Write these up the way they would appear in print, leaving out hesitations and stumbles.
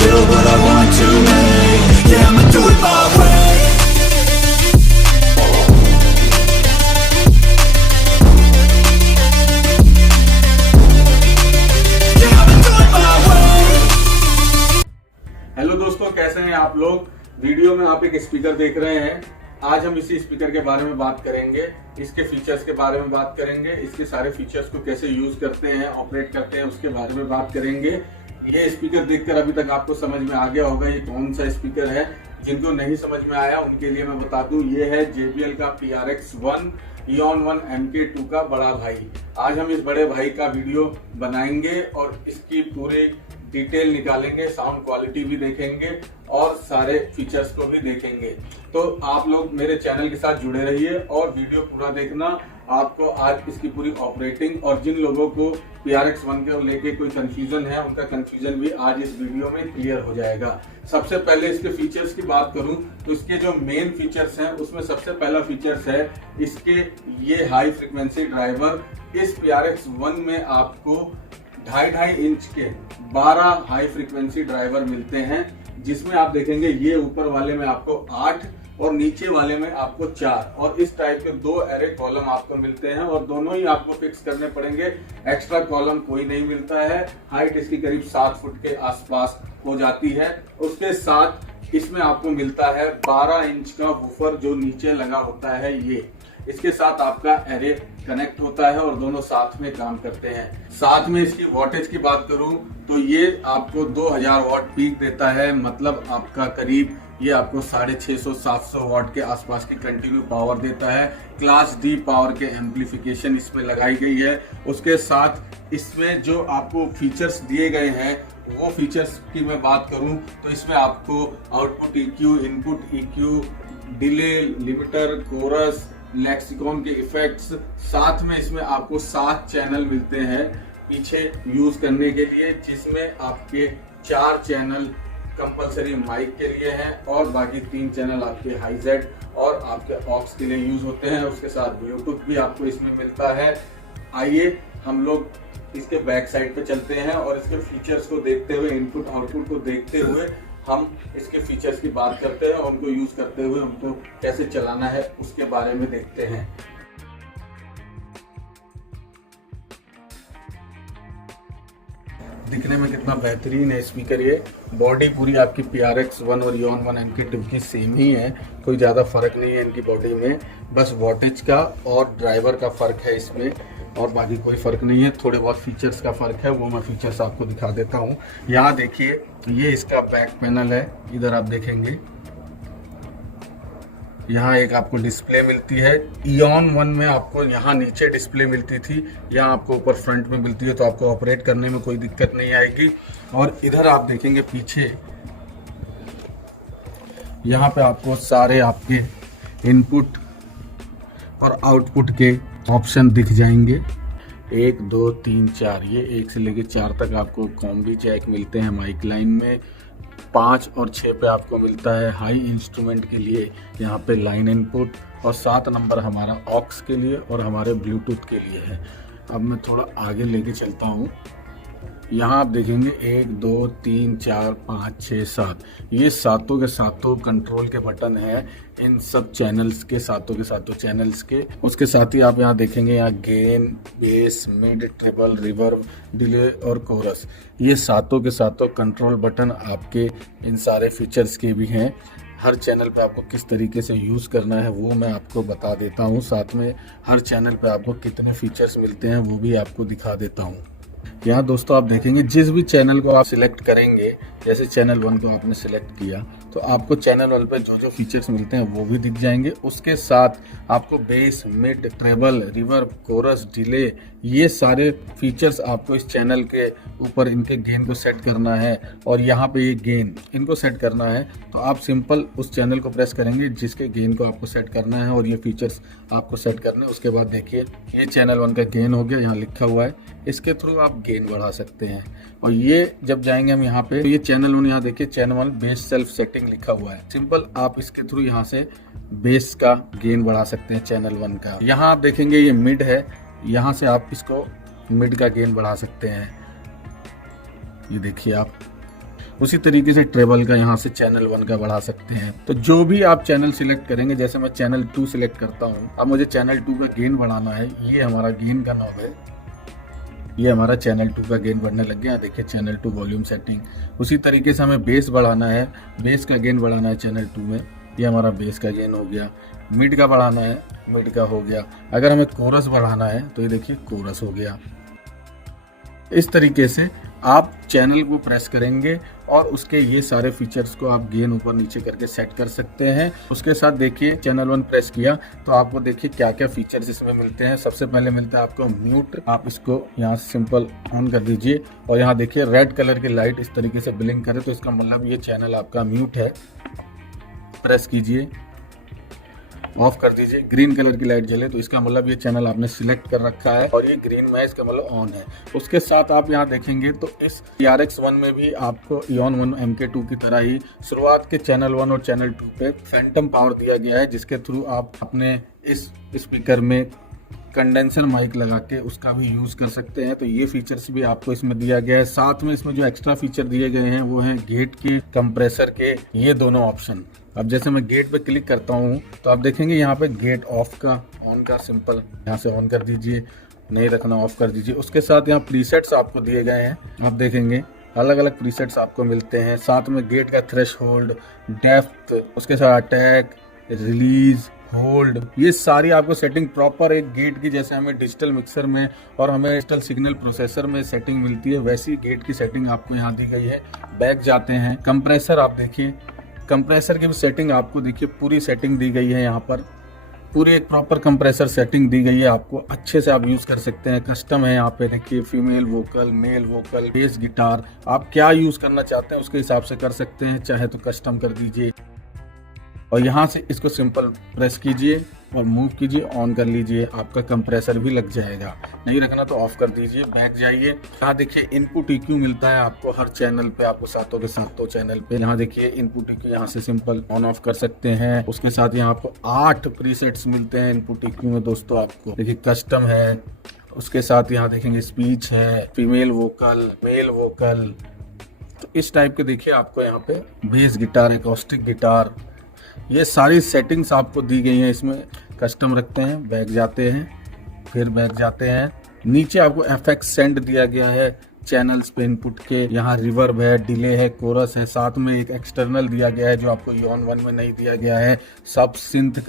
build what I want to make. Yeah, I'ma do it my way. Yeah, I'ma do it my way. Hello दोस्तों, कैसे हैं आप लोग। Video में आप एक स्पीकर देख रहे हैं। आज हम इसी स्पीकर के बारे में बात करेंगे, इसके फीचर्स के बारे में बात करेंगे, इसके सारे फीचर्स को कैसे यूज करते हैं, ऑपरेट करते हैं, उसके बारे में बात करेंगे। ये स्पीकर देखकर अभी तक आपको समझ में आ गया होगा ये कौन सा स्पीकर है। जिनको नहीं समझ में आया उनके लिए मैं बता दूं, ये है JBL का PRX1 EON 1 MK2 का बड़ा भाई। आज हम इस बड़े भाई का वीडियो बनाएंगे और इसकी पूरी डिटेल निकालेंगे, साउंड क्वालिटी भी देखेंगे और सारे फीचर्स को भी देखेंगे। तो आप लोग मेरे चैनल के साथ जुड़े रहिए और वीडियो पूरा देखना। आपको आज इसकी पूरी ऑपरेटिंग और जिन लोगों को PRX1 के लेके कोई कंफ्यूजन है उनका कंफ्यूजन भी आज इस वीडियो में क्लियर हो जाएगा। सबसे पहले इसके फीचर्स की बात करूं तो इसके जो मेन फीचर्स हैं उसमें सबसे पहला फीचर्स है इसके ये हाई फ्रीक्वेंसी ड्राइवर। इस PRX1 में आपको 2.5 इंच के 12 हाई फ्रीक्वेंसी ड्राइवर मिलते हैं, जिसमें आप देखेंगे ये ऊपर वाले में आपको 8 और नीचे वाले में आपको 4 और इस टाइप के 2 एरे कॉलम आपको मिलते हैं और दोनों ही आपको फिक्स करने पड़ेंगे। एक्स्ट्रा कॉलम कोई नहीं मिलता है। हाइट इसकी करीब 7 फुट के आसपास हो जाती है। उसके साथ इसमें आपको मिलता है 12 इंच का वूफर जो नीचे लगा होता है। ये इसके साथ आपका एरे कनेक्ट होता है और दोनों साथ में काम करते हैं। साथ में इसकी वॉटेज की बात करूं तो ये आपको 2000 वॉट पीक देता है, मतलब आपका करीब ये आपको 650-700 वॉट के आसपास की कंटिन्यू पावर देता है। क्लास D पावर के एम्पलीफिकेशन इसमें लगाई गई है। उसके साथ इसमें जो आपको फीचर्स दिए गए हैं वो फीचर्स की मैं बात करूं तो इसमें आपको output EQ, input EQ, delay, limiter, chorus, Lexicon के इफेक्ट्स, साथ में इसमें आपको 7 चैनल मिलते हैं पीछे यूज करने के लिए, जिसमें आपके 4 चैनल कंपलसरी माइक के लिए हैं और बाकी 3 चैनल आपके हाई जेड और आपके ऑक्स के लिए यूज होते हैं। उसके साथ ब्लूटूथ भी आपको इसमें मिलता है। आइए हम लोग इसके बैक साइड पे चलते हैं और इसके फीचर्स को देखते हुए, इनपुट आउटपुट को देखते हुए हम इसके फीचर्स की बात करते हैं और उनको यूज करते हुए उनको कैसे चलाना है उसके बारे में देखते हैं। दिखने में कितना बेहतरीन है स्पीकर। ये बॉडी पूरी आपकी PRX1 और EON 1 MK2 की सेम ही है, कोई ज़्यादा फर्क नहीं है इनकी बॉडी में। बस वॉटेज का और ड्राइवर का फर्क है इसमें और बाकी कोई फर्क नहीं है। थोड़े बहुत फीचर्स का फर्क है, वो मैं फीचर्स आपको दिखा देता हूँ। यहाँ देखिए, ये इसका बैक पैनल है। इधर आप देखेंगे यहाँ एक आपको डिस्प्ले मिलती है। EON 1 में आपको यहाँ नीचे डिस्प्ले मिलती थी, यहाँ आपको ऊपर फ्रंट में मिलती है, तो आपको ऑपरेट करने में कोई दिक्कत नहीं आएगी। और इधर आप देखेंगे पीछे, यहाँ पे आपको सारे आपके इनपुट और आउटपुट के ऑप्शन दिख जाएंगे। 1 2 3 4, ये 1 से लेके 4 तक आपको कॉम्बी जैक मिलते हैं माइक लाइन में। 5 और 6 पे आपको मिलता है हाई इंस्ट्रूमेंट के लिए यहाँ पे लाइन इनपुट और 7 नंबर हमारा ऑक्स के लिए और हमारे ब्लूटूथ के लिए है। अब मैं थोड़ा आगे लेके चलता हूँ। यहाँ आप देखेंगे 1 2 3 4 5 6 7, ये सातों के सातों कंट्रोल के बटन है इन सब चैनल्स के, सातों के सातों चैनल्स के। उसके साथ ही आप यहाँ देखेंगे यहाँ gain, bass, mid, treble, reverb, delay और कोरस, ये सातों के सातों कंट्रोल बटन आपके इन सारे फीचर्स के भी हैं। हर चैनल पे आपको किस तरीके से यूज़ करना है वो मैं आपको बता देता हूँ। साथ में हर चैनल पे आपको कितने फीचर्स मिलते हैं वो भी आपको दिखा देता हूँ। यहाँ दोस्तों आप देखेंगे जिस भी चैनल को आप सिलेक्ट करेंगे, जैसे चैनल 1 को आपने सिलेक्ट किया तो आपको चैनल 1 पे जो जो फीचर्स मिलते हैं वो भी दिख जाएंगे। उसके साथ आपको bass, mid, treble, reverb, chorus, delay, ये सारे फीचर्स आपको इस चैनल के ऊपर इनके गेन को सेट करना है और यहाँ पे ये गेन इनको सेट करना है। तो आप सिंपल उस चैनल को प्रेस करेंगे जिसके गेन को आपको सेट करना है और ये फीचर्स आपको सेट करने। उसके बाद देखिए ये चैनल 1 का गेन हो गया, यहाँ लिखा हुआ है, इसके थ्रू आप गेन बढ़ा सकते हैं। और ये जब जाएंगे हम यहाँ पे तो ये चैनल 1, यहाँ देखिए चैनल 1 बेस सेल्फ सेटिंग लिखा हुआ है। सिंपल आप इसके थ्रू यहाँ से बेस का गेन बढ़ा सकते हैं चैनल 1 का। यहाँ आप देखेंगे ये मिड है, यहाँ से आप इसको मिड का गेन बढ़ा सकते हैं, ये देखिए आप। उसी तरीके से ट्रेवल का यहाँ से चैनल 1 का बढ़ा सकते हैं। तो जो भी आप चैनल सिलेक्ट करेंगे, जैसे मैं चैनल 2 सिलेक्ट करता हूँ, अब मुझे चैनल 2 का गेन बढ़ाना है। ये हमारा गेन का नॉब है, ये हमारा चैनल 2 का गेन बढ़ने लग गया। देखिए चैनल 2 वॉल्यूम सेटिंग। उसी तरीके से हमें बेस बढ़ाना है, बेस का गेन बढ़ाना है चैनल 2 में, ये हमारा बेस का गेन हो गया। मिड का बढ़ाना है, मिड का हो गया। अगर हमें कोरस बढ़ाना है तो ये देखिए कोरस हो गया। इस तरीके से आप चैनल को प्रेस करेंगे और उसके ये सारे फीचर्स को आप गेन ऊपर नीचे करके सेट कर सकते हैं। उसके साथ देखिए चैनल 1 प्रेस किया तो आपको देखिए क्या क्या फीचर्स इसमें मिलते हैं। सबसे पहले मिलता है आपको म्यूट, आप इसको यहाँ सिंपल ऑन कर दीजिए और यहाँ देखिए रेड कलर की लाइट इस तरीके से ब्लिंक करे तो इसका मतलब ये चैनल आपका म्यूट है। प्रेस कीजिए, ऑफ कर दीजिए, ग्रीन कलर की लाइट जले तो इसका मतलब ये चैनल आपने सिलेक्ट कर रखा है और ये ग्रीन में इसका मतलब ऑन है। उसके साथ आप यहाँ देखेंगे तो इस TRX1 में भी आपको इयॉन 1 MK2 की तरह ही शुरुआत के चैनल 1 और चैनल 2 पे फैंटम पावर दिया गया है, जिसके थ्रू आप अपने इस स्पीकर में कंडेंसर माइक लगा के उसका भी यूज कर सकते हैं। तो ये फीचर्स भी आपको इसमें दिया गया है। साथ में इसमें जो एक्स्ट्रा फीचर दिए गए हैं वो हैं गेट के, कंप्रेसर के, ये दोनों ऑप्शन। अब जैसे मैं गेट पे क्लिक करता हूँ तो आप देखेंगे यहाँ पे गेट ऑफ का, ऑन का, सिंपल यहाँ से ऑन कर दीजिए, नहीं रखना ऑफ कर दीजिए। उसके साथ यहाँ प्रीसेट्स आपको दिए गए हैं, आप देखेंगे अलग अलग प्रीसेट्स आपको मिलते हैं। साथ में गेट का थ्रेशहोल्ड, डेप्थ, उसके साथ अटैक, रिलीज, होल्ड, ये सारी आपको सेटिंग प्रॉपर एक गेट की, जैसे हमें डिजिटल मिक्सर में और हमें डिजिटल सिग्नल प्रोसेसर में सेटिंग मिलती है, वैसी गेट की सेटिंग आपको यहाँ दी गई है। बैक जाते हैं, कंप्रेसर आप देखिए, कंप्रेसर की भी सेटिंग आपको देखिए पूरी सेटिंग दी गई है। यहाँ पर पूरी एक प्रॉपर कंप्रेसर सेटिंग दी गई है, आपको अच्छे से आप यूज कर सकते हैं। कस्टम है यहाँ पे देखिए, female vocal, male vocal, bass guitar, आप क्या यूज करना चाहते हैं उसके हिसाब से कर सकते हैं, चाहे तो कस्टम कर दीजिए। और यहाँ से इसको सिंपल प्रेस कीजिए और मूव कीजिए, ऑन कर लीजिए, आपका कंप्रेसर भी लग जाएगा। नहीं रखना तो ऑफ कर दीजिए। बैक जाइए, यहाँ देखिए इनपुट EQ मिलता है आपको हर चैनल पे, आपको सातों के सातों चैनल पे। यहाँ देखिए इनपुट EQ, यहाँ से सिंपल ऑन ऑफ कर सकते हैं। उसके साथ यहाँ आपको 8 प्रीसेट्स मिलते हैं इनपुट EQ में दोस्तों। आपको देखिए कस्टम है, उसके साथ यहाँ देखेंगे स्पीच है, फीमेल वोकल, मेल वोकल, तो इस टाइप के देखिए आपको यहाँ पे बेस गिटार, एकॉस्टिक गिटार, ये सारी सेटिंग्स आपको दी गई हैं। इसमें कस्टम रखते हैं, बैक जाते हैं, फिर बैक जाते हैं। नीचे आपको FX सेंड दिया गया है चैनल्स पे इनपुट के, यहाँ रिवर्ब है, डिले है, कोरस है, साथ में एक एक्सटर्नल दिया गया है जो आपको इयॉन 1 में नहीं दिया गया है। सब सिंथ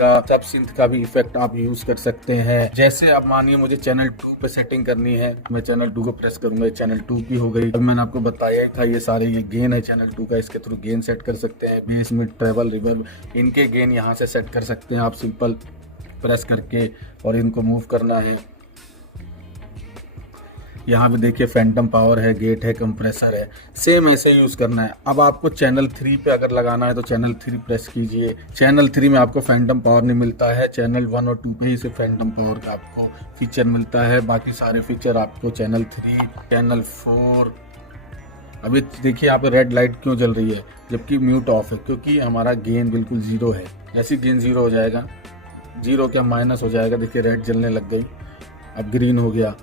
का भी इफेक्ट आप यूज कर सकते हैं। जैसे अब मानिए मुझे चैनल 2 पे सेटिंग करनी है, मैं चैनल 2 को प्रेस करूंगा, चैनल 2 की हो गई। अब मैंने आपको बताया था ये सारे, ये गेन है चैनल 2 का, इसके थ्रू गेन सेट कर सकते हैं। बेस, मिड, ट्रेवल, रिवर्ब, इनके गेन यहाँ से सेट कर सकते हैं आप सिंपल प्रेस करके, और इनको मूव करना है। यहाँ पे देखिए फैंटम पावर है, गेट है, कंप्रेसर है, सेम ऐसे यूज करना है। अब आपको चैनल 3 पे अगर लगाना है तो चैनल 3 प्रेस कीजिए। चैनल 3 में आपको फैंटम पावर नहीं मिलता है, चैनल 1 और 2 पे ही सिर्फ फैंटम पावर का आपको फीचर मिलता है। बाकी सारे फीचर आपको चैनल 3, चैनल 4। अभी देखिए यहाँ पे रेड लाइट क्यों जल रही है जबकि म्यूट ऑफ है, क्योंकि हमारा गेन बिल्कुल 0 है। जैसे गेन 0 हो जाएगा, 0 क्या माइनस हो जाएगा, देखिए रेड जलने लग गई, अब ग्रीन हो गया।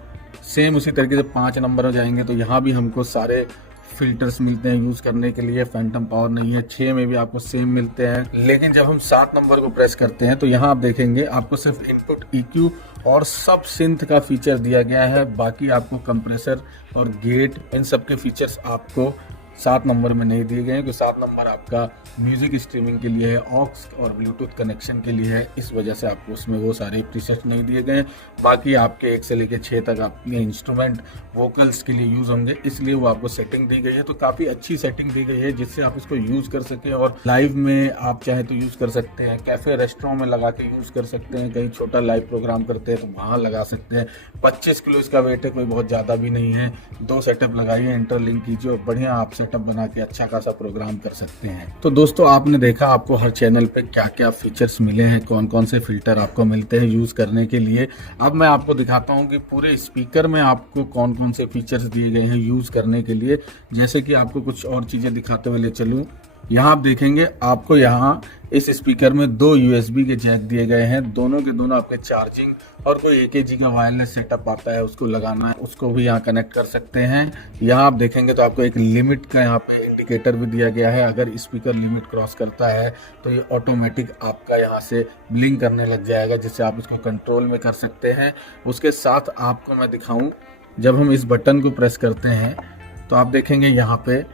सेम उसी तरीके से 5 नंबर हो जाएंगे तो यहाँ भी हमको सारे फिल्टर्स मिलते हैं यूज करने के लिए। फैंटम पावर नहीं है, 6 में भी आपको सेम मिलते हैं। लेकिन जब हम 7 नंबर को प्रेस करते हैं तो यहाँ आप देखेंगे आपको सिर्फ इनपुट EQ और सब सिंथ का फीचर दिया गया है। बाकी आपको कंप्रेसर और गेट, इन सब के फीचर्स आपको 7 नंबर में नहीं दिए गए हैं, क्योंकि 7 नंबर आपका म्यूजिक स्ट्रीमिंग के लिए है, ऑक्स और ब्लूटूथ कनेक्शन के लिए है, इस वजह से आपको उसमें वो सारे प्रीसेट नहीं दिए गए हैं। बाकी आपके 1 से लेकर 6 तक आपके इंस्ट्रूमेंट वोकल्स के लिए यूज होंगे, इसलिए वो आपको सेटिंग दी गई है। तो काफी अच्छी सेटिंग दी गई है जिससे आप इसको यूज कर सकें, और लाइव में आप चाहे तो यूज कर सकते हैं, कैफे रेस्टोरेंट में लगा के यूज कर सकते हैं, कहीं छोटा लाइव प्रोग्राम करते हैं तो वहां लगा सकते हैं। 25 किलो इसका वेट है, कोई बहुत ज्यादा भी नहीं है। 2 सेटअप लगाइए, इंटरलिंक कीजिए और बढ़िया आप सेटअप बना के अच्छा खासा प्रोग्राम कर सकते हैं। तो दोस्तों आपने देखा आपको हर चैनल पे क्या क्या फीचर्स मिले हैं, कौन कौन से फिल्टर आपको मिलते हैं यूज करने के लिए। अब मैं आपको दिखाता हूं कि पूरे स्पीकर में आपको कौन कौन से फीचर्स दिए गए हैं यूज करने के लिए। जैसे कि आपको कुछ और चीजें दिखाते हुए ले चलूं, यहाँ आप देखेंगे आपको यहाँ इस स्पीकर में 2 USB के जैक दिए गए हैं, दोनों के दोनों आपके चार्जिंग और कोई AKG का वायरलेस सेटअप आता है उसको लगाना है, उसको भी यहाँ कनेक्ट कर सकते हैं। यहाँ आप देखेंगे तो आपको एक लिमिट का यहाँ पे इंडिकेटर भी दिया गया है, अगर स्पीकर लिमिट क्रॉस करता है तो ये ऑटोमेटिक आपका यहाँ से ब्लिंक करने लग जाएगा, जिससे आप इसको कंट्रोल में कर सकते हैं। उसके साथ आपको मैं दिखाऊं, जब हम इस बटन को प्रेस करते हैं तो आप देखेंगे यहाँ पे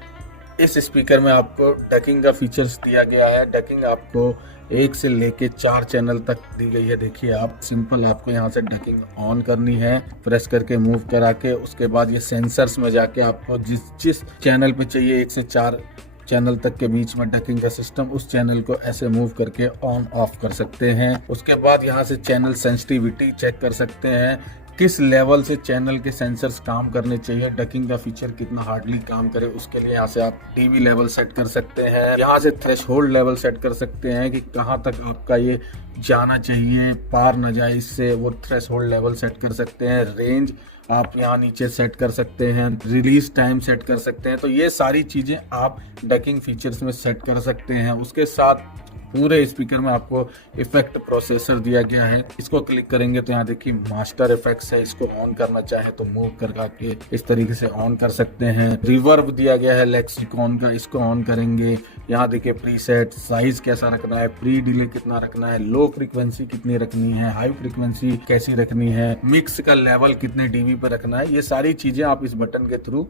इस स्पीकर में आपको डकिंग का फीचर्स दिया गया है। डकिंग आपको 1 से लेके 4 चैनल तक दी गई है। देखिए आप सिंपल आपको यहाँ से डकिंग ऑन करनी है, प्रेस करके मूव करा के, उसके बाद ये सेंसर्स में जाके आपको जिस चैनल पे चाहिए 1 से 4 चैनल तक के बीच में डकिंग का सिस्टम, उस चैनल को ऐसे मूव करके ऑन ऑफ कर सकते हैं। उसके बाद यहाँ से चैनल सेंसिटिविटी चेक कर सकते हैं, किस लेवल से चैनल के सेंसर्स काम करने चाहिए, डकिंग का फीचर कितना हार्डली काम करे, उसके लिए यहाँ से आप डीबी लेवल सेट कर सकते हैं। यहाँ से थ्रेशहोल्ड लेवल सेट कर सकते हैं कि कहाँ तक आपका ये जाना चाहिए, पार न जाए, इससे वो थ्रेशहोल्ड लेवल सेट कर सकते हैं। रेंज आप यहाँ नीचे सेट कर सकते हैं, रिलीज टाइम सेट कर सकते हैं। तो ये सारी चीजें आप डकिंग फीचर्स में सेट कर सकते हैं। उसके साथ पूरे स्पीकर में आपको इफेक्ट प्रोसेसर दिया गया है। इसको क्लिक करेंगे तो यहाँ देखिए मास्टर इफेक्ट्स है, इसको ऑन करना चाहे तो मूव करके इस तरीके से ऑन कर सकते हैं। रिवर्ब दिया गया है लेक्सिकॉन का, इसको ऑन करेंगे। यहाँ देखिए प्रीसेट, साइज कैसा रखना है, प्री डिले कितना रखना है, लो फ्रीक्वेंसी कितनी रखनी है, हाई फ्रीक्वेंसी कैसी रखनी है, मिक्स का लेवल कितने डीबी पे रखना है, ये सारी चीजें आप इस बटन के थ्रू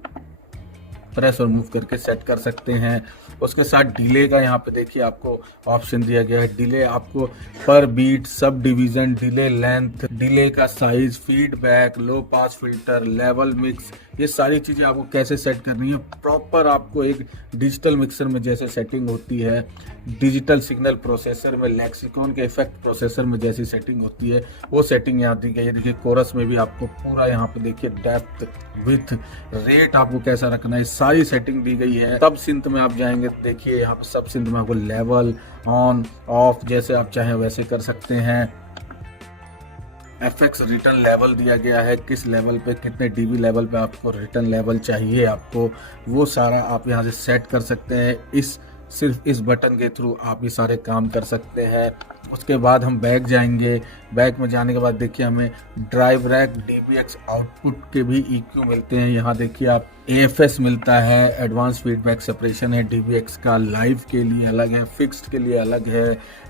प्रेस और मूव करके सेट कर सकते हैं। उसके साथ डिले का यहाँ पे देखिए आपको ऑप्शन दिया गया है। डिले आपको पर beat, sub division, delay length, delay का size, feedback, low pass filter, level mix, ये सारी चीजें आपको कैसे सेट करनी है। प्रॉपर आपको एक डिजिटल मिक्सर में जैसे सेटिंग होती है, डिजिटल सिग्नल प्रोसेसर में, लेक्सिकॉन के इफेक्ट प्रोसेसर में जैसी सेटिंग होती है, वो सेटिंग यहाँ दी गई है। देखिए कोरस में भी आपको पूरा यहाँ पे देखिए डेप्थ, विथ, रेट आपको कैसा रखना है, सारी सेटिंग दी गई है। सब सिंथ में आप जाएंगे देखिए यहाँ पे सब सिंथ में आपको लेवल ऑन ऑफ जैसे आप चाहें वैसे कर सकते हैं। एफएक्स रिटर्न लेवल दिया गया है, किस लेवल पे, कितने डीबी लेवल पे आपको रिटर्न लेवल चाहिए आपको, वो सारा आप यहाँ से सेट कर सकते हैं। सिर्फ इस बटन के थ्रू आप ये सारे काम कर सकते हैं। उसके बाद हम बैक जाएंगे। बैक में जाने के बाद देखिए हमें ड्राइव रैक, DBX आउटपुट के भी EQ मिलते हैं। यहाँ देखिए आप AFS मिलता है, एडवांस फीडबैक सेपरेशन है DBX का, लाइव के लिए अलग है, फिक्स्ड के लिए अलग है,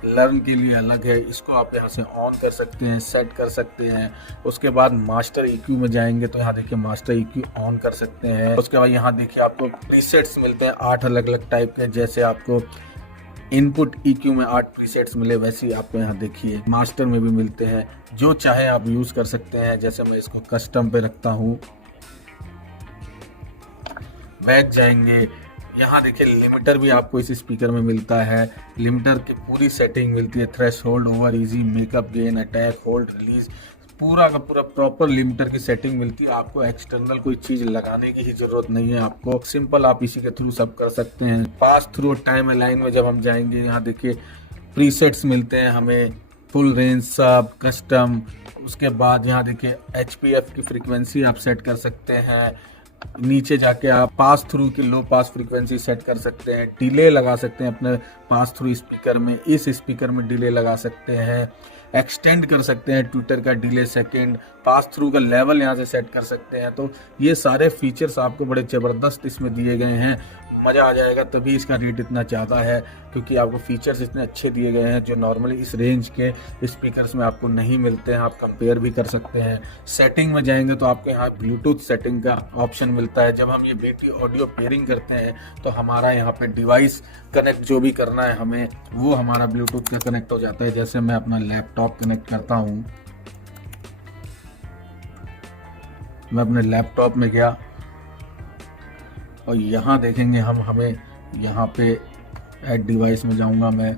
लर्न के लिए अलग है। इसको आप यहाँ से ऑन कर सकते हैं, सेट कर सकते हैं। उसके बाद मास्टर EQ में जाएंगे तो यहाँ देखिए मास्टर EQ ऑन कर सकते हैं। उसके बाद यहाँ देखिए आपको प्रीसेट्स मिलते हैं 8 अलग अलग टाइप के, जैसे आपको इनपुट EQ में 8 प्रीसेट्स मिले वैसे ही आपको यहाँ देखिए मास्टर में भी मिलते हैं। जो चाहे आप यूज कर सकते हैं। जैसे मैं इसको कस्टम पे रखता हूँ। बैक जाएंगे, यहाँ देखिए लिमिटर भी आपको इस स्पीकर में मिलता है। लिमिटर की पूरी सेटिंग मिलती है, threshold, over easy, makeup gain, attack, hold, release, पूरा का पूरा प्रॉपर लिमिटर की सेटिंग मिलती है। आपको एक्सटर्नल कोई चीज लगाने की ही जरूरत नहीं है, आपको सिंपल आप इसी के थ्रू सब कर सकते हैं। पास थ्रू टाइम अलाइन में जब हम जाएंगे, यहाँ देखिए प्रीसेट्स मिलते हैं हमें, फुल रेंज, सब, कस्टम। उसके बाद यहाँ देखिए HPF की फ्रीक्वेंसी आप सेट कर सकते हैं। नीचे जाके आप पास थ्रू की लो पास फ्रीक्वेंसी सेट कर सकते हैं। डिले लगा सकते हैं अपने पास थ्रू स्पीकर में, इस स्पीकर में डिले लगा सकते हैं। एक्सटेंड कर सकते हैं ट्विटर का डिले सेकंड, पास थ्रू का लेवल यहाँ से सेट कर सकते हैं। तो ये सारे फीचर्स आपको बड़े ज़बरदस्त इसमें दिए गए हैं, मज़ा आ जाएगा। तभी इसका रेट इतना ज़्यादा है, क्योंकि आपको फीचर्स इतने अच्छे दिए गए हैं जो नॉर्मली इस रेंज के स्पीकर्स में आपको नहीं मिलते हैं। आप कंपेयर भी कर सकते हैं। सेटिंग में जाएंगे तो आपको यहाँ ब्लूटूथ सेटिंग का ऑप्शन मिलता है। जब हम ये BT ऑडियो पेयरिंग करते हैं तो हमारा यहाँ पे डिवाइस कनेक्ट जो भी करना है हमें, वो हमारा ब्लूटूथ का कनेक्ट हो जाता है। जैसे मैं अपना लैपटॉप कनेक्ट करता हूँ, मैं अपने लैपटॉप में गया और यहाँ देखेंगे हमें यहाँ पे ऐड डिवाइस में जाऊंगा मैं।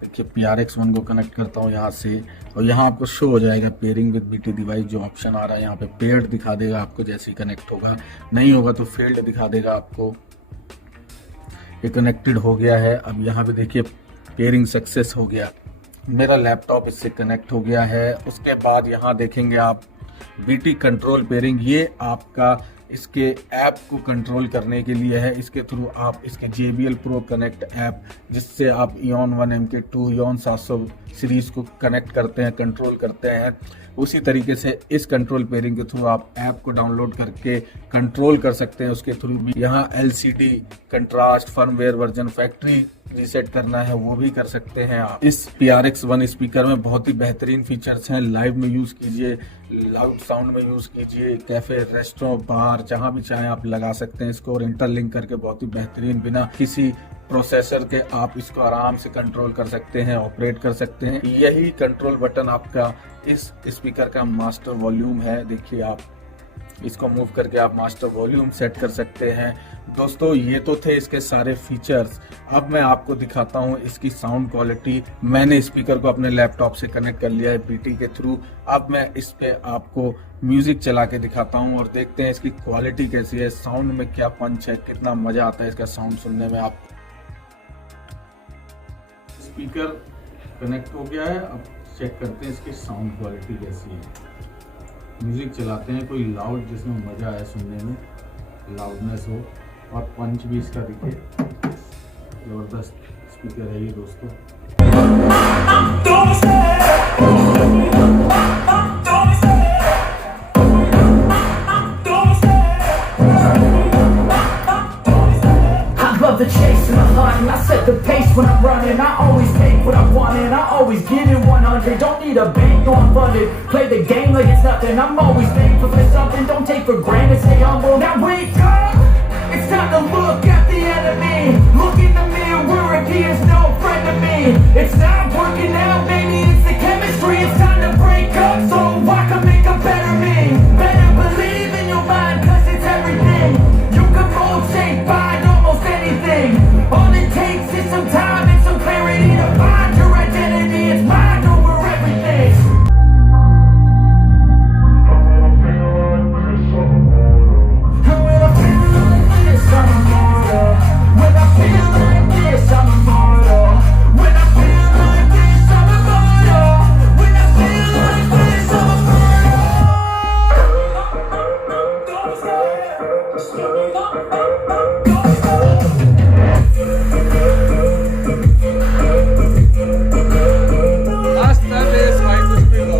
देखिए PRX1 को कनेक्ट करता हूँ यहाँ से, और यहाँ आपको शो हो जाएगा पेयरिंग विद BT डिवाइस जो ऑप्शन आ रहा है। यहाँ पे पेयर्ड दिखा देगा आपको जैसे ही कनेक्ट होगा, नहीं होगा तो फेल्ड दिखा देगा आपको। ये कनेक्टेड हो गया है। अब यहाँ पे देखिए पेयरिंग सक्सेस हो गया। मेरा लैपटॉप इससे कनेक्ट हो गया है। उसके बाद यहाँ देखेंगे आप BT कंट्रोल पेयरिंग, ये आपका इसके ऐप को कंट्रोल करने के लिए है। इसके थ्रू आप इसके JBL Pro Connect ऐप, जिससे आप Eon 1 MK2 Eon 700 सीरीज को कनेक्ट करते हैं, कंट्रोल करते हैं, उसी तरीके से इस कंट्रोल पेयरिंग के थ्रू आप ऐप को डाउनलोड करके कंट्रोल कर सकते हैं। उसके थ्रू भी यहाँ LCD contrast, firmware version, factory reset करना है वो भी कर सकते हैं आप। इस PRX1 स्पीकर में बहुत ही बेहतरीन फीचर्स हैं। लाइव में यूज कीजिए, लाउड साउंड में यूज कीजिए, कैफे, रेस्टोरेंट, बार, जहां भी चाहे आप लगा सकते हैं इसको, और इंटरलिंक करके बहुत ही बेहतरीन बिना किसी प्रोसेसर के आप इसको आराम से कंट्रोल कर सकते हैं, ऑपरेट कर सकते हैं। यही कंट्रोल बटन आपका इस स्पीकर का मास्टर वॉल्यूम है। देखिए आप इसको मूव करके आप मास्टर वॉल्यूम सेट कर सकते हैं। दोस्तों ये तो थे इसके सारे फीचर्स। अब मैं आपको दिखाता हूँ इसकी साउंड क्वालिटी। मैंने स्पीकर को अपने लैपटॉप से कनेक्ट कर लिया है BT के थ्रू। अब मैं इस पे आपको म्यूजिक चला के दिखाता हूँ और देखते हैं इसकी क्वालिटी कैसी है, साउंड में क्या पंच है, कितना मजा आता है इसका साउंड सुनने में। आप स्पीकर कनेक्ट हो गया है, अब चेक करते हैं इसकी साउंड क्वालिटी कैसी है। म्यूजिक चलाते हैं, कोई लाउड जिसमें मजा आए सुनने में, लाउडनेस हो और पंच भी इसका दिखे। जबरदस्त स्पीकर है ये दोस्तों। The chase and the hunting, I set the pace when I'm running. I always take what I want and I always give it 100. Don't need a bank, no I'm funded. Play the game like it's nothing. I'm always thankful for something. Don't take for granted, stay humble. Now wake up, it's time to look at the enemy. Look in the mirror if he is no friend to me. It's not working out, maybe it's the chemistry. It's time to break up so I can make a better me. Better believe in your mind, cause it's everything. You can mold, shape, find almost anything. All it takes is some time and some clarity to find your identity. It's mind over everything. And when I feel like this, I'm immortal. When I feel like this, I'm immortal. When I feel like this, I'm immortal. When I feel like this, I'm Hasta vez, Mike Spino.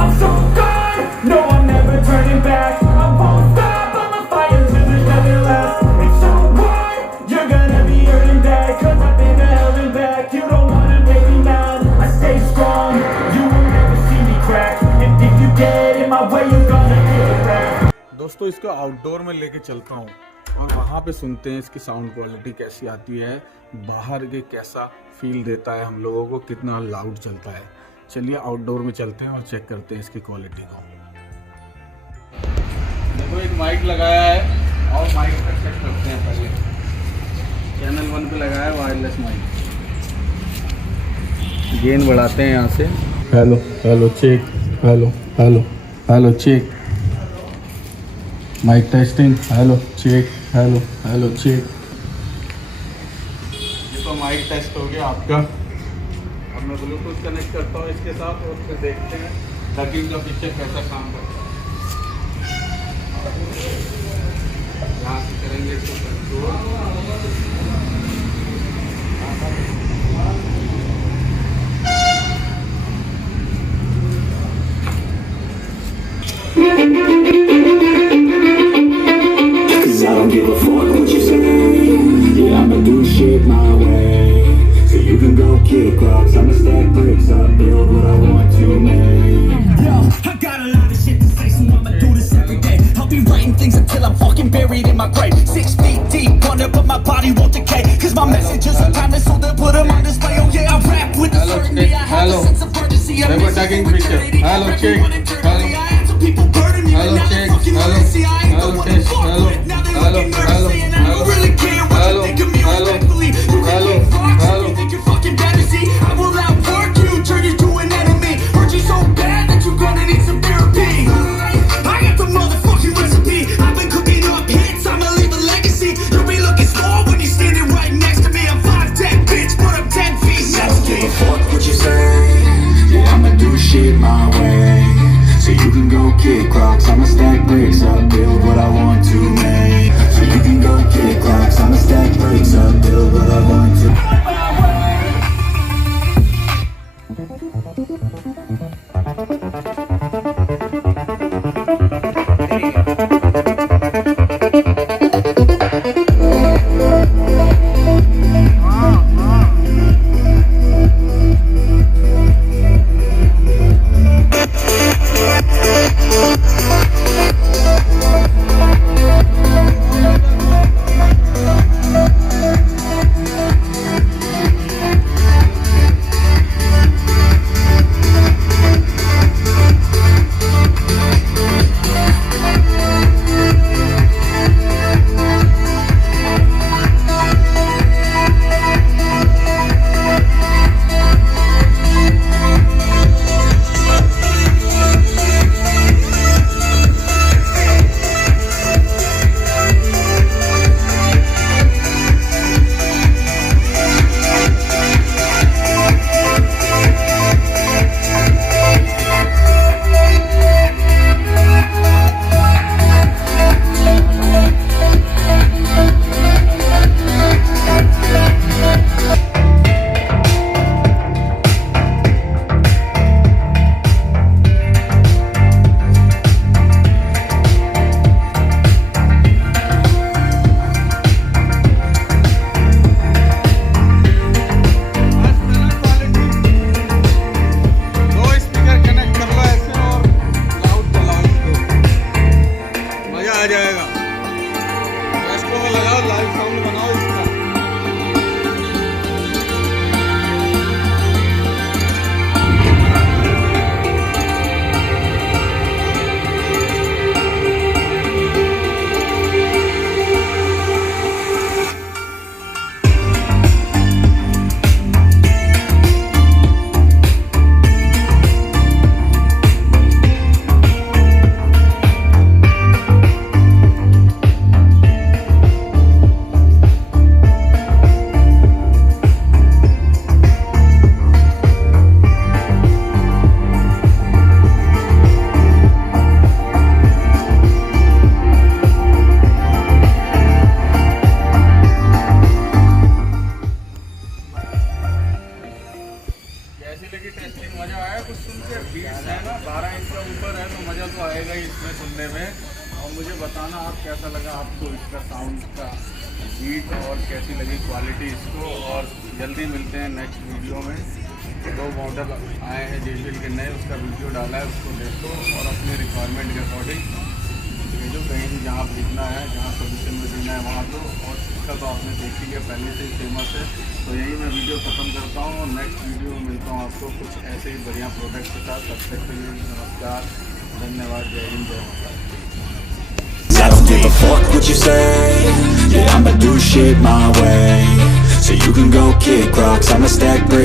I'm so good, no I'm never turning back. I won't stop, I'ma fight until there's nothing left. It's so what, you're gonna be hurting back. Cause I've been to hell and back. You don't wanna make me mad, I stay strong. You will never see me crack. And if you get in my way, you're gonna get it back. दोस्तों इसको outdoor में लेके चलता हूँ और वहाँ पे सुनते हैं इसकी साउंड क्वालिटी कैसी आती है, बाहर के कैसा फील देता है हम लोगों को, कितना लाउड चलता है। चलिए आउटडोर में चलते हैं और चेक करते हैं इसकी क्वालिटी को। देखो एक माइक लगाया है और माइक का चेक करते हैं पहले। चैनल 1 पे लगाया है वायरलेस माइक, गेन बढ़ाते हैं यहाँ से। Hello hello check, hello hello hello check, mic testing, hello check, hello hello check. ये तो माइक टेस्ट हो गया आपका। अब मैं ब्लूटूथ कनेक्ट करता हूँ इसके साथ और फिर देखते हैं डगिंग का फीचर कैसा काम करता है। यहाँ से करेंगे इसको control. Cause I don't give a fuck what you say. Yeah, I'ma do shit my way. So you can go kick rocks, I'ma stack bricks up, build what I want to make. Yo, I got a lot of shit to say, so I'ma do this every day. I'll be writing things until I'm fucking buried in my grave. 6 feet deep under, but my body won't decay. Cause my messages are timeless, so they'll put them on display. Oh yeah, I rap with a certainty. I have a sense of urgency. I'm missing opportunity. Hello, check. Hello. I had some people burning me, but now they fucking wanna see I ain't the one to fuck with. Now they looking nervous, saying I don't really care what you think of me respectfully. You can leave rocks if you think you're fucking kick rocks, I'ma stack bricks up, build what I want to make. So you can go kick rocks, I'ma stack bricks up, build what I want to. मुझे बताना आप कैसा लगा आपको इसका sound का beat और कैसी लगी क्वालिटी इसको। और जल्दी मिलते हैं नेक्स्ट वीडियो में। 2 मॉडल आए हैं JBL के नए, उसका वीडियो डाला है, उसको देखो और अपने रिक्वायरमेंट के अकॉर्डिंग भेजो। कहीं जहाँ भेजना है, जहाँ सोल्यूशन में देना है वहाँ तो। और इसका तो आपने देख लिया, पहले से ही फेमस है। तो यही मैं वीडियो ख़त्म करता हूँ और नेक्स्ट वीडियो में मिलता हूँ आपको कुछ ऐसे ही बढ़िया प्रोडक्ट के साथ। तब तक के लिए नमस्कार, धन्यवाद, जय हिंद, जय माता। I don't give a fuck what you say. Yeah, I'ma do shit my way. So you can go kick rocks, I'ma stack bricks.